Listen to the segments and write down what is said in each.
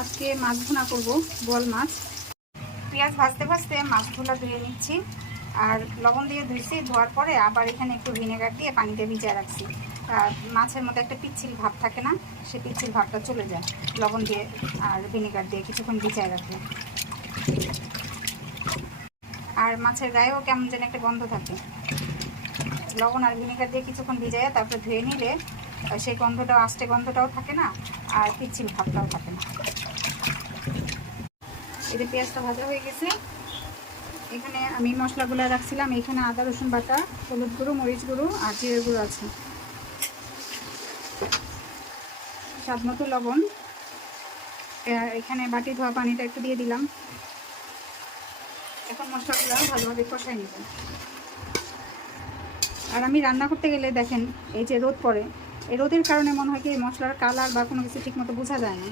আজকে মাছ ভুনা করব, বোয়াল মাছ। পেঁয়াজ ভাজতে ভাজতে মাছগুলো ধুয়ে নিচ্ছি, আর লবণ দিয়ে ধুইছি। ধোয়ার পরে আবার এখানে একটু ভিনেগার দিয়ে পানিতে ভিজিয়ে রাখছি। আর মাছের মধ্যে একটা পিচ্ছিল ভাব থাকে না, সে পিচ্ছিল ভাবটা চলে যায় লবণ দিয়ে আর ভিনেগার দিয়ে কিছুক্ষণ ভিজিয়ে রাখলে। আর মাছের গায়েও কেমন যেন একটা গন্ধ থাকে। লবণ আর ভিনেগার দিয়ে কিছুক্ষণ ভিজাইয়া তারপরে ধুয়ে নিলে সেই গন্ধটাও, আস্তে গন্ধটাও থাকে না, আর পিচ্ছিল ভাবটাও থাকে না। এতে পেঁয়াজটা ভাজা হয়ে গেছে। এখানে আমি মশলাগুলো রাখছিলাম। এখানে আদা রসুন বাটা, হলুদ গুঁড়ো, মরিচ গুঁড়ো আর জিরে গুঁড়ো আছে, স্বাদ মতো লবণ। এখানে বাটি ধোয়া পানিটা একটু দিয়ে দিলাম। এখন মশলাগুলো ভালোভাবে কষাই নেব। আর আমি রান্না করতে গেলে দেখেন, এই যে রোদ পড়ে, এই রোদের কারণে মনে হয় কি মশলার কালার বা কোনো কিছু ঠিকমতো বোঝা যায় না।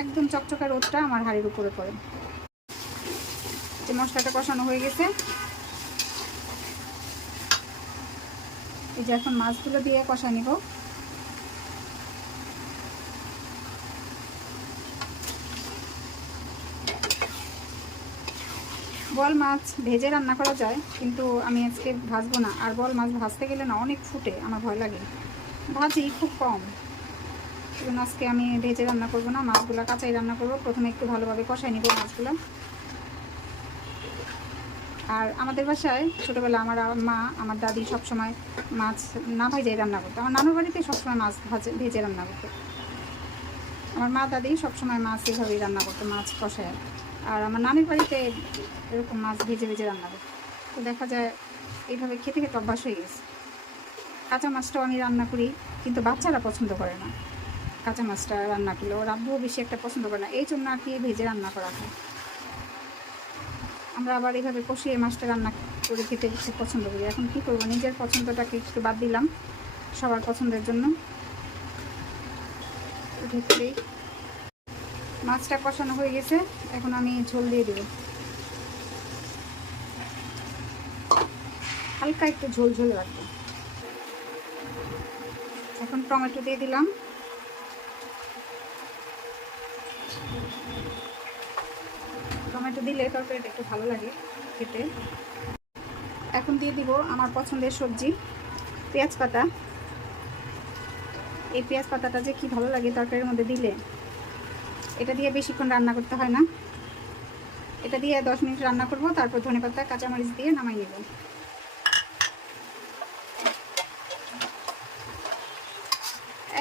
একদম চকচকা রোদটা আমার হাঁড়ির উপরে পড়ে। যে মশলাটা কষানো হয়ে গেছে, এই যে এখন মাছগুলো দিয়ে কষা নিব। বল মাছ ভেজে রান্না করা যায়, কিন্তু আমি আজকে ভাজবো না। আর বল মাছ ভাজতে গেলে না অনেক ফুটে, আমার ভয় লাগে, ভাজি খুব কম। এবং আজকে আমি ভেজে রান্না করব না, মাছগুলো কাঁচাই রান্না করব। প্রথমে একটু ভালোভাবে কষাই নিব মাছগুলো। আর আমাদের বাসায় ছোটোবেলা আমার মা, আমার দাদি সবসময় মাছ না ভেজেই রান্না করতো। আমার নানুর বাড়িতে সবসময় মাছ ভেজে রান্না করতো। আমার মা দাদি সবসময় মাছ এভাবেই রান্না করতো, মাছ কষায়। আর আমার নানির বাড়িতে এরকম মাছ ভেজে ভেজে রান্না করতো। তো দেখা যায় এইভাবে খেতে খেতে অভ্যাস হয়ে গেছে। কাঁচা মাছটাও আমি রান্না করি, কিন্তু বাচ্চারা পছন্দ করে না কাঁচা মাছটা রান্না করলে। ওর আব্বুও বেশি একটা পছন্দ করে না, এই জন্য আর কি ভেজে রান্না করা হয়। আমরা আবার এইভাবে কষিয়ে মাছটা রান্না করে খেতে খুব পছন্দ করি। এখন কী করবো, নিজের পছন্দটাকে একটু বাদ দিলাম সবার পছন্দের জন্য। ঢেকে মাছটা কষানো হয়ে গেছে, এখন আমি ঝোল দিয়ে দেব। হালকা একটু ঝোল ঝোল রাখবো। এখন টমেটো দিয়ে দিলাম। টমেটো দিলে তরকারিটা একটু ভালো লাগে খেতে। এখন দিয়ে দিব আমার পছন্দের সবজি, পেঁয়াজ পাতা। এই পেঁয়াজ পাতাটা যে কি ভালো লাগে তরকারির মধ্যে দিলে। এটা দিয়ে বেশিক্ষণ রান্না করতে হয় না, এটা দিয়ে 10 মিনিট রান্না করব, তারপর ধনেপাতা কাঁচামরিচ দিয়ে নামাই নেব।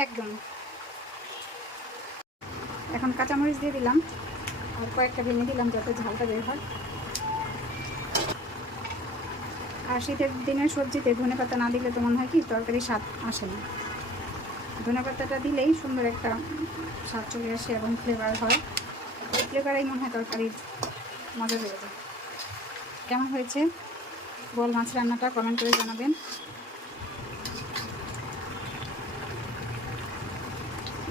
একদম। এখন কাঁচামরিচ দিয়ে দিলাম, আর কয়েকটা ভেঙে দিলাম যাতে ঝালটা বের হয়। আর শীতের দিনের সবজিতে ধনেপাতা না দিলে তো মনে হয় কি তরকারি স্বাদ আসে না। ধনেপাতাটা দিলেই সুন্দর একটা স্বাদ চলে আসে এবং ফ্লেভার হয়। এই ফ্লেভারেই মনে হয় তরকারির মজা বেড়ে যায়। কেমন হয়েছে বোয়াল মাছ রান্নাটা কমেন্ট করে জানাবেন।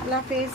আল্লাহ হাফেজ।